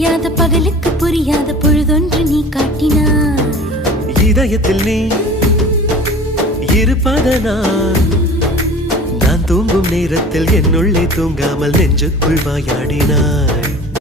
விடியாத பகலுக்கு புரியாத பொழுதொன்று நீ காட்டினாய். இதயத்தில் நீ இருப்பதனால் நான் தூங்கும் நேரத்தில் என்னுள்ளே தூங்காமல் நெஞ்சுக்குள் வாயாடினாய்.